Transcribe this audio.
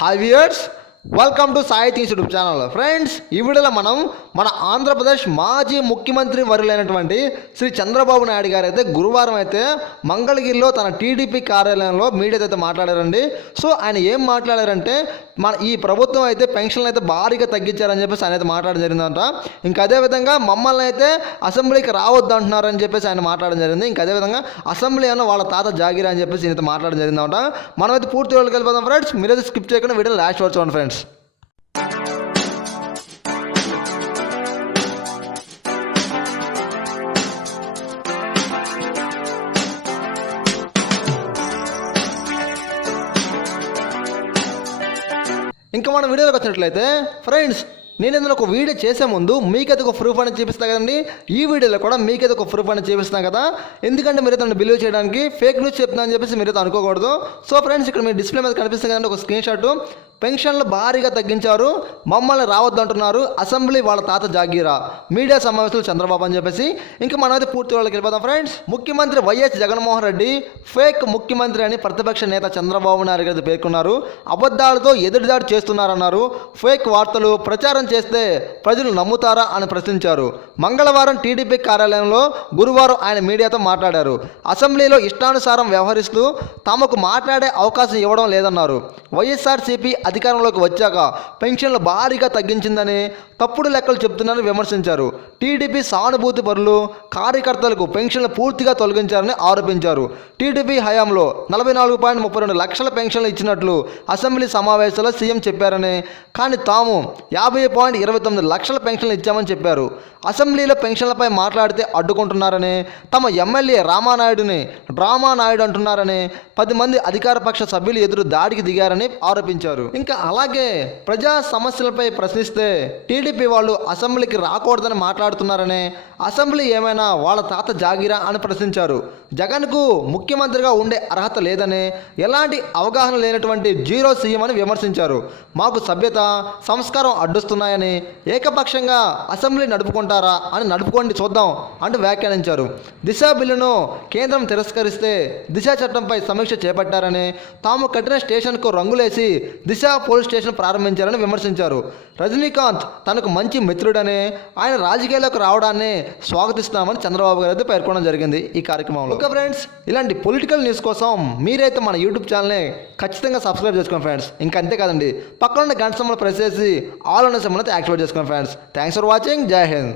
Hi viewers, welcome to Sai things YouTube channel. Friends, ఈ వీడియోలో మనం మన ఆంధ్రప్రదేశ్ మాజీ ముఖ్యమంత్రి వర్యులైనటువంటి శ్రీ చంద్రబాబు నాయుడు గారు అయితే గురువారం అయితే మంగళగిరిలో తన టీడీపీ కార్యాలయంలో మీడియాతో అయితే మాట్లాడారండి. సో ఆయన ఏం మాట్లాడారంటే, మన ఈ ప్రభుత్వం అయితే పెన్షన్లు అయితే భారీగా తగ్గించారని చెప్పేసి ఆయన అయితే మాట్లాడడం జరిగిందంట. ఇంకా అదేవిధంగా మమ్మల్ని అయితే అసెంబ్లీకి రావద్దు అంటున్నారని చెప్పేసి ఆయన మాట్లాడడం జరిగింది. ఇంకా అదేవిధంగా అసెంబ్లీ ఏమన్నా వాళ్ళ తాత జాగిరా అని చెప్పేసి ఈయనతో మాట్లాడడం జరిగిందంట. మనమైతే పూర్తి రోజులకు వెళ్ళిపోతాం ఫ్రెండ్స్. మీరైతే స్కిప్ చేయకుండా వీడియో లాస్ట్ వరకు చూడండి ఫ్రెండ్స్. ఇంకా మన వీడియోలోకి వచ్చినట్లయితే ఫ్రెండ్స్, నేను ఇందులో ఒక వీడియో చేసే ముందు మీకైతే ఒక ప్రూఫ్ అనేది చూపిస్తాను కదండి. ఈ వీడియోలో కూడా మీకైతే ఒక ప్రూఫ్ అనేది చూపిస్తాను కదా, ఎందుకంటే మీరైతే నన్ను బిలీవ్ చేయడానికి ఫేక్ న్యూస్ చెప్తున్నా అని చెప్పేసి మీరైతే అనుకోకూడదు. సో ఫ్రెండ్స్, ఇక్కడ మీరు డిస్ప్లే మీద కనిపిస్తుంది కదండి ఒక స్క్రీన్ షాట్. పెన్షన్లు భారీగా తగ్గించారు, మమ్మల్ని రావద్దు అంటున్నారు, అసెంబ్లీ వాళ్ళ తాత జాగీరా, మీడియా సమావేశాలు చంద్రబాబు అని చెప్పేసి. ఇంకా మనమైతే పూర్తి వాళ్ళకి వెళ్ళిపోతాం ఫ్రెండ్స్. ముఖ్యమంత్రి వైఎస్ జగన్మోహన్ రెడ్డి ఫేక్ ముఖ్యమంత్రి అని ప్రతిపక్ష నేత చంద్రబాబు నాయుడు గారు పేర్కొన్నారు. అబద్ధాలతో ఎదురుదాడి చేస్తున్నారన్నారు. ఫేక్ వార్తలు ప్రచారం చేస్తే ప్రజలు నమ్ముతారా అని ప్రశ్నించారు. మంగళవారం టీడీపీ కార్యాలయంలో గురువారం ఆయన మీడియాతో మాట్లాడారు. అసెంబ్లీలో ఇష్టానుసారం వ్యవహరిస్తూ తమకు మాట్లాడే అవకాశం ఇవ్వడం లేదన్నారు. వైఎస్ఆర్సీపీ అధికారంలోకి వచ్చాక పెన్షన్లు భారీగా తగ్గించిందని తప్పుడు లెక్కలు చెప్తున్నారని విమర్శించారు. టీడీపీ సానుభూతి పరులు కార్యకర్తలకు పెన్షన్లు పూర్తిగా తొలగించారని ఆరోపించారు. టీడీపీ హయాంలో 44.32 లక్షల పెన్షన్లు ఇచ్చినట్లు అసెంబ్లీ సమావేశంలో సీఎం చెప్పారని, కానీ తాము 50.29 లక్షల పెన్షన్లు ఇచ్చామని చెప్పారు. అసెంబ్లీలో పెన్షన్లపై మాట్లాడితే అడ్డుకుంటున్నారని, తమ ఎమ్మెల్యే రామానాయుడుని డ్రామా నాయుడు అంటున్నారని 10 మంది అధికార పక్ష సభ్యులు ఎదురు దాడికి దిగారని ఆరోపించారు. ఇంకా అలాగే ప్రజా సమస్యలపై ప్రశ్నిస్తే టీడీపీ వాళ్ళు అసెంబ్లీకి రాకూడదని మాట్లాడుతున్నారని, అసెంబ్లీ ఏమైనా వాళ్ళ తాత జాగిరా అని ప్రశ్నించారు. జగన్కు ముఖ్యమంత్రిగా ఉండే అర్హత లేదని, ఎలాంటి అవగాహన లేనటువంటి జీరో సీఎం అని విమర్శించారు. మాకు సభ్యత సంస్కారం అడ్డుస్తున్నాయని, ఏకపక్షంగా అసెంబ్లీ నడుపుకుంటారా అని నడుపుకోండి చూద్దాం అంటూ వ్యాఖ్యానించారు. దిశ బిల్లును కేంద్రం తిరస్కరిస్తే దిశ చట్టంపై సమీక్ష చేపట్టారని, తాము కట్టిన స్టేషన్కు రంగులేసి దిశ పోలీస్ స్టేషన్ ప్రారంభించారని విమర్శించారు. రజనీకాంత్ తనకు మంచి మిత్రుడని, ఆయన రాజకీయాల్లోకి రావడాన్ని స్వాగతిస్తామని చంద్రబాబు గారు అయితే పేర్కొనడం జరిగింది ఈ కార్యక్రమంలో. ఓకే ఫ్రెండ్స్, ఇలాంటి పొలిటికల్ న్యూస్ కోసం మీరైతే మన యూట్యూబ్ ఛానల్ని ఖచ్చితంగా సబ్స్క్రైబ్ చేసుకోండి ఫ్రెండ్స్. ఇంకా అంతే కాదండి, పక్కన గంట సింబల్ ప్రెస్ చేసి ఆల్ అనే సింబల్ అయితే యాక్టివేట్ చేసుకోండి ఫ్రెండ్స్. Thanks for watching. జై హింద్.